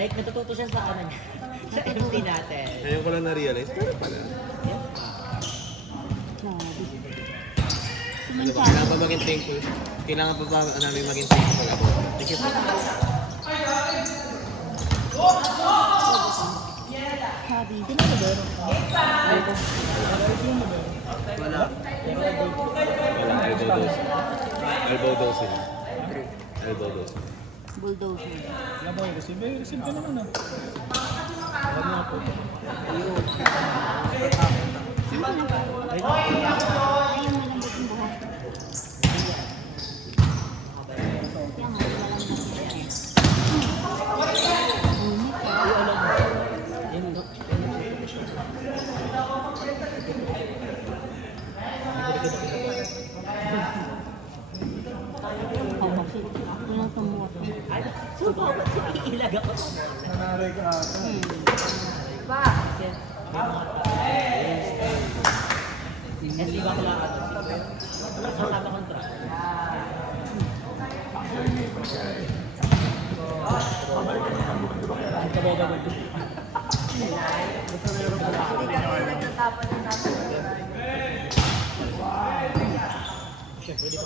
Like, natututo siya sa ano niya. Sa MC natin. Ngayon ko lang na-realize, pero pala. Ano ba, kailangan pa maging thankful? Kailangan pa ba namin maging thankful ako? Thank you po. Sabi, di ba ba? Wala. Wala, elbow dose. Elbow dose sila. Elbow dose. Bulldozer. Wala ba? Receive ka naman ah. Ayun, malambot yung buhok. Yan, malambot yan. Oh, kasi yun ang tumuot. So, bakit iilag ako sa mall? Nanarek ka ata. Kasi ba ko lang ano? Kasama kong truck. Ang kabay-gabay ko. Siyempre, di ko.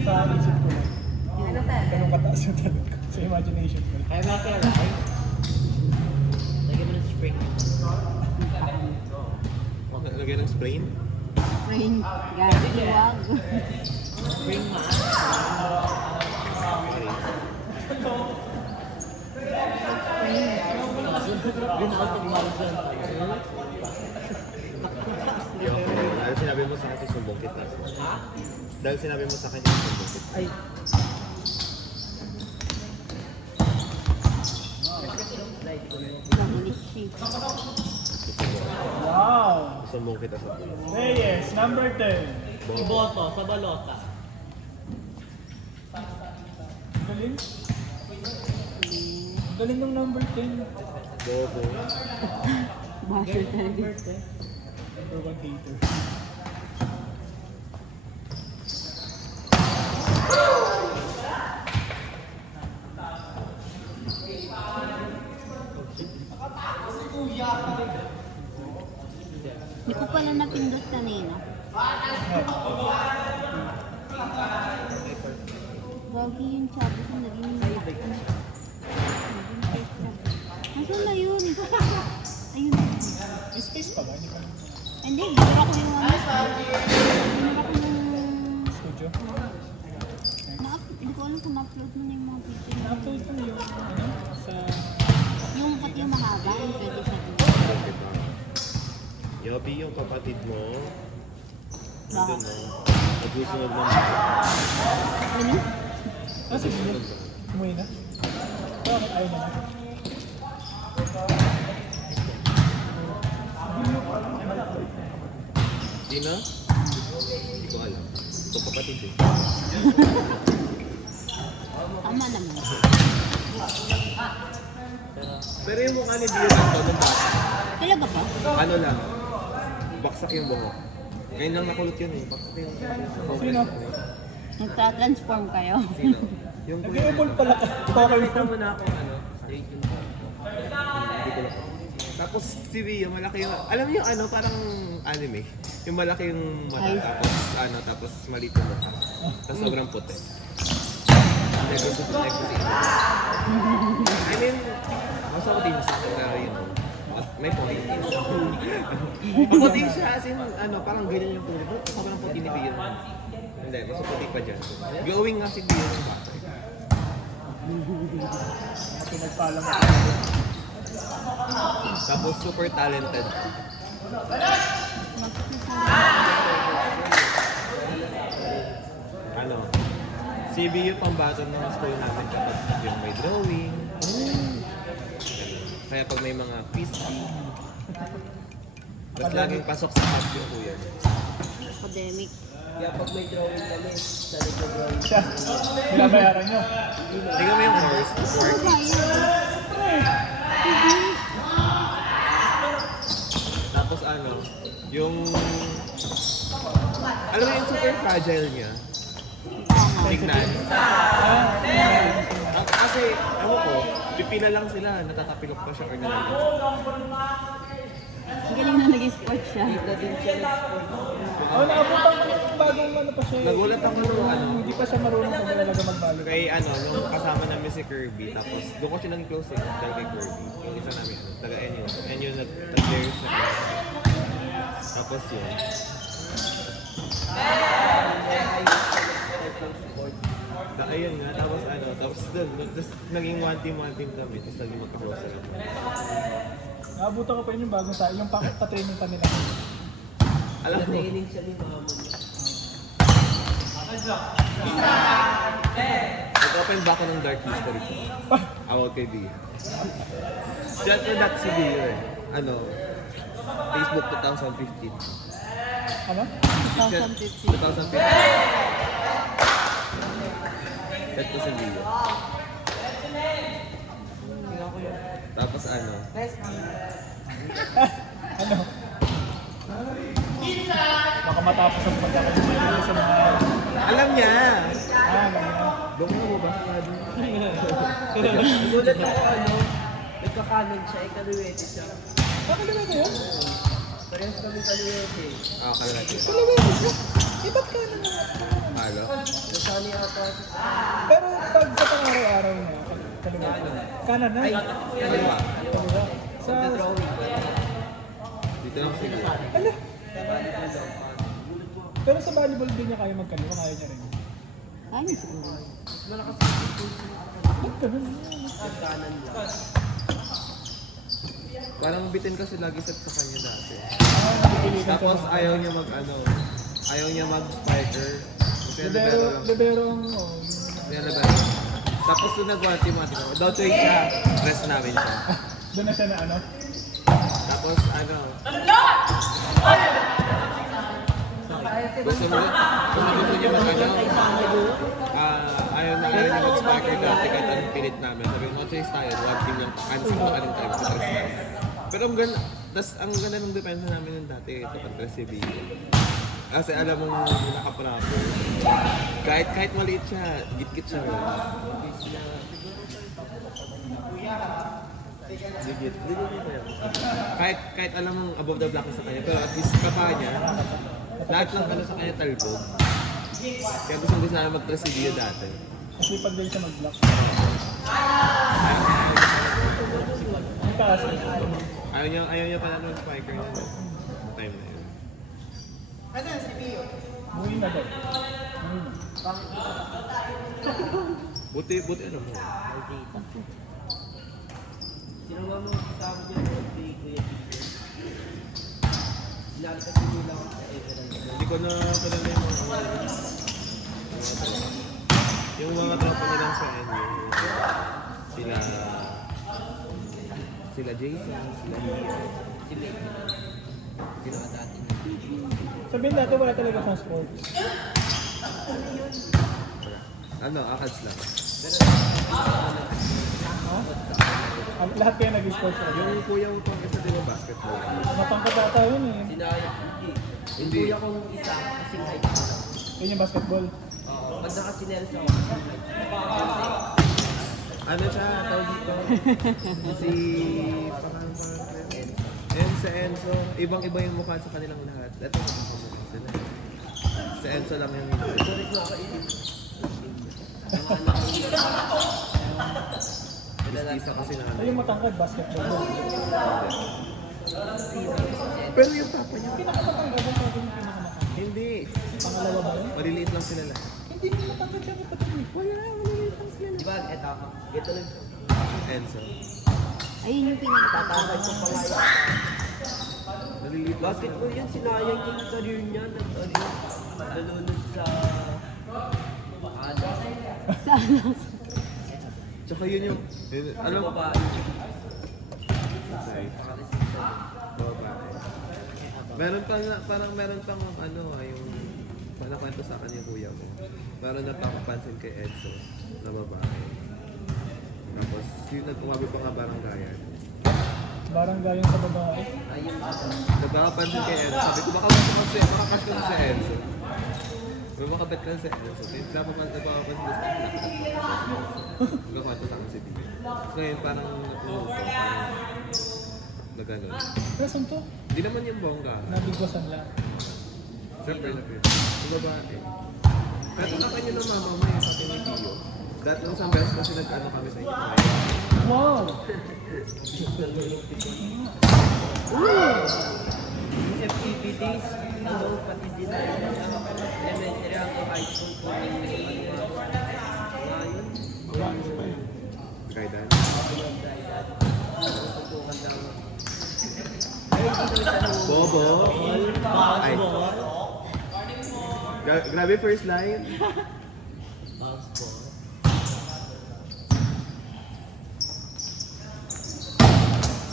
Sa isip ko. Ganun kataas yung talent ko. Sa imagination ko. Kaya ba kaya right? Lagyan mo ng spring. Okay, lagyan ng sprain. Spring. Gagi, wag. Spring man. Yun ako tigmalang siya. Dahil sinabi mo sa akin, susumbong kita. Dahil sinabi mo sa akin, susumbong kita. Ay. Nagulit siya. Wow! Susumbong kita sa akin. Reyes, number 10. Iboto sa balota. Galing. Galing ng number 10. Bobo. Basher talaga. Number 1 hater. Hindi ko pala napindot kanina. Gagi yung chabo ko naging Nasaan na yun? Ayun na. May space pa ba? Hindi pa. Hindi, binura ko yung binura ko yung Studio? hindi ko alam kung na-upload mo na yung mga picture. Na-upload ko yung ano? Sa... Yung pati yung mahaba, yung pwede sa doon. Susumbong kita. Yobi, yung kapatid mo. Nandun mo. Nagsusunod mo. Ano? Ah, sige. Umuwi na. Bakit ayaw na? Sino? Hindi ko alam. Ito kapatid eh. Tama naman. Pero yung mukha ni Dio lang to, nung bata. Talaga ba? Ano lang, baksak yung buhok. Ngayon lang nakulot yun eh. Baksak yung buhok. Sino? Nagtra-transform kayo. Sino? Yung Nag-evolve pala ka. Pakita mo na ako ano, straight yung buhok. Hindi ko lang. Tapos si Rio, malaki yung, alam niyo ano, parang anime. Yung malaki yung mata, Ay. tapos ano, tapos maliit yung mata. Tapos sobrang puti. Negosyo. I mean, mas ako din sa pero yun. May point. Puti siya, as in, ano, parang ganyan yung kulay. Sobrang puti ni Rio. Hindi, mas puti pa dyan. Glowing nga si Rio ng bata. Pinagpalam ako. Tapos super talented. Ano? Si Rio pambato ng school namin kapag yung may drawing. Kaya pag may mga quiz, mas laging pasok sa hub yung kuya. Academic. Kaya pag may drawing kami, sa likod drawing. Siya. Binabayaran nyo. Tingnan mo yung horse. Ano ba yun? Tapos ano, yung... Alam mo yung super fragile niya? Tignan. Kasi, ewan ko, pipila lang sila, natatapilok pa siya or gano'n. Ang galing na nag-sport siya. Oh, naabutan ko yung bagong ano pa siya. Nagulat ako nung ano, Hindi pa siya marunong kung talaga magbalo. kay ano, nung kasama namin si Kirby, tapos doon ko siya nang close dahil kay Kirby. Yung isa namin, ano, taga NU. NU nag-players na. Tapos yun. Ayun nga, tapos ano, tapos doon, tapos naging one team kami, tapos naging magka-close na kami. Naabutan ko pa yun yung bagong sa yung pa-training pa nila. Alam mo, nag-open ba ako ng dark history ko? Awag kay Bia. Diyan ko dat si Bia eh. Ano, Facebook 2015. Ano? 2015. 2015. Chat ko si Bia. Tapos ano? Ano? Baka matapos ang pagkakasama sa mga... Alam niya! Alam mo. Doon mo ba? Gulat ako ano, nagkakanon siya, ikaluwete siya. Bakit gano'n ko yun? Parehas kami kaluwete. Ah, kalahati. Kalawin siya. Eh, ba't ka naman? Halo? Nasani ata ako. Pero pag sa pang-araw-araw na, kalimutan. Kanan na. Ano ba? Kaliwa. Sa... Drawing. Dito lang siguro. Ala. Pero sa volleyball din niya kaya magkaliwa, kaya niya rin. Ano siguro? Ba't ganun? Kanan lang. Parang bitin kasi lagi set sa kanya dati. Napipilitan ko Tapos na. ayaw niya ayaw niya mag-spiker. Kasi libero lang. Libero ang... oh, Kaya libero. Tapos nung nag-one-team ako, daw choice siya, press namin siya. Doon na siya na ano? Tapos ano, gusto niya ayaw niya mag-spiker dati kahit anong pilit namin. Sabi ko, no choice tayo, one team lang, anong time, sa press namin. Pero ang ganda ng depensa namin nung dati, kapag si Bia. Kasi alam mong nakaproper. Kahit maliit siya, git-git siya. Digit. Kahit alam mong above the block sa kanya, pero at least kapa niya, lahat ng ano sa kanya talbog. Kaya gusto namin mag-trust si Dio dati. Kasi pag din siya mag-block. Ang taas. Ayaw niya pala ng spiker niya. Time na yun. Buhay na daw. Buti ano mo. Sino ba mo kasama dyan sa Kuya Tito? Sinali kasi nila ako sa Everett. Hindi ko na talaga yung mga tropa nilang sa NU. Sila Jason, sila Mia. Sila dati. Sabihin dati wala talaga sa sports. Ano, akads lang. Lahat kayo nag-sports na. Yung kuya mo pang isa, di ba basketball? Matangkad ata yun eh. Sinayang hindi. Yung Hindi. kuya kong isa, kasing height ko. Yun yung basketball. Oo. Pag nakachinelas ako, kasing height ko. Ano siya, tawag dito? Si... Enzo. Ibang-iba yung mukha sa kanilang lahat. Ito, mukha sila. Si Enzo lang yung hindi. Sorry na ako yun. Mga anak ko. Isa kasi na So yung matangkad, basketball. Pero yung papa niya, Pinakamatangkad ang sabi yung pinakamatangkad. hindi. Pangalawa ba yun? Maliliit lang sila lahat. Hindi mo matangkad siya kapatid. Maliliit lang sila. Di ba, eto ako. Ito lang siya. Enzo. Ayun yung pinaka. Tatawag ko pa nga yun. Maliliit lang sila. Basketball yan, sinayang yung career niya. Nalunod sa... Sana. Tsaka yun yung... Alam mo ba? Babae. Sorry. Babae. Meron pang ano yung nakwento sa akin yung kuya ko. Meron na papapansin kay Edso na babae. Tapos yung nagkumabi pa nga baranggayan. Barangay yung sa babae. Ayun. Sa Nagpakapansin kay Enzo. Sabi ko, baka makakash ko na si Enzo. May makabet ka na si Enzo. Nagpakapansin ko sa nagkakwanto sa akin si Bibi. Ngayon parang nagano. Pero saan to? Hindi naman yung bongga. Nabigwasan lang. Siyempre na Bibi. Yung babae. Pero kakakan nyo ng mama mo yung sa akin ni Tio. Dahil nung isang beses kasi nag-ano kami sa inyo. Wow! FTP days, ano, pati din na elementary ako high school po. Ngayon, Kaidan. tutukan daw. Bobo. Ay. Basketball. Grabe first line. Basketball.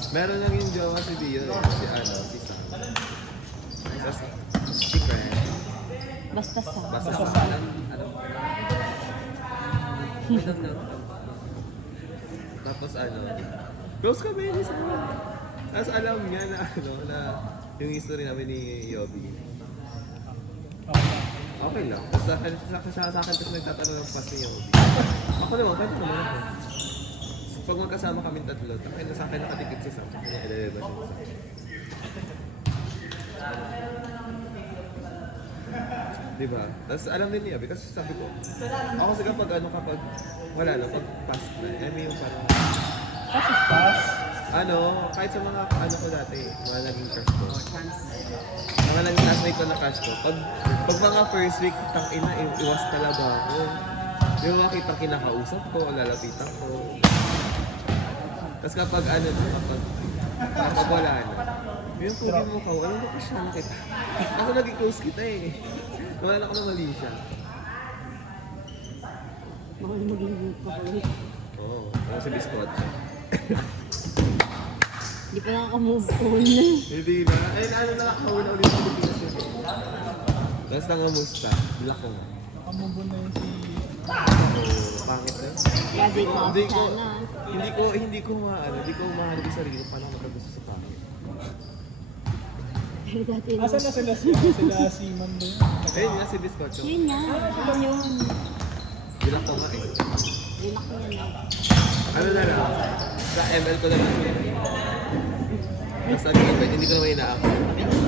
Meron lang yung jowa si Dio eh. Si ano, si Sam. Si Fred. Basta sa. Basta Basta sa Alam. Alam na. Tapos ano, close kami ni Sam. Tapos alam niya na ano, na yung history namin ni Yobi. Okay lang. Tapos sa akin tapos nagtatanong ng pass ni Yobi. Ako naman, kahit naman ako. Pag magkasama kami tatlo, tapos sa akin nakatikit si Sam. Kaya ilalabas siya sa akin. Diba? Tapos alam din niya, kasi sabi ko, ako kasi kapag ano, kapag wala lang, pag pass na, I mean yung parang, Pass is pass. ano, kahit sa mga ano ko dati, mga naging crush ko, mga naging classmate ko na crush ko, pag mga first week, tangina, iwas talaga ako. Yung makita kinakausap ko, lalapitan ko. Tapos kapag ano, kapag wala na, yung kunin mo ka, alam mo ko siya nakita. Ako naging close kita eh. Nawala ko na mali siya. Baka magiging pa ko. Oo, ako si Biscot. Hindi pa nakaka-move on. Hindi ba? Eh, ano na nakakawala ulit sa Pilipinas yun. Tapos nangamusta, bilak ko nga. Nakamubon na yun si... Oo, pangit na. Kaya di ko Hindi ko, sana. hindi ko mahanap yung sarili ko paano matagusto sa pangit. Pero dati Asan na sila si Simon ba yun? Eh, yun nga si Biscot. yun nga. Yun yun. Bilak ko nga eh. Bilak ko yan. Ano na lang, sa ML ko na lang. Tapos nag-invite, hindi ko naman ina-accept.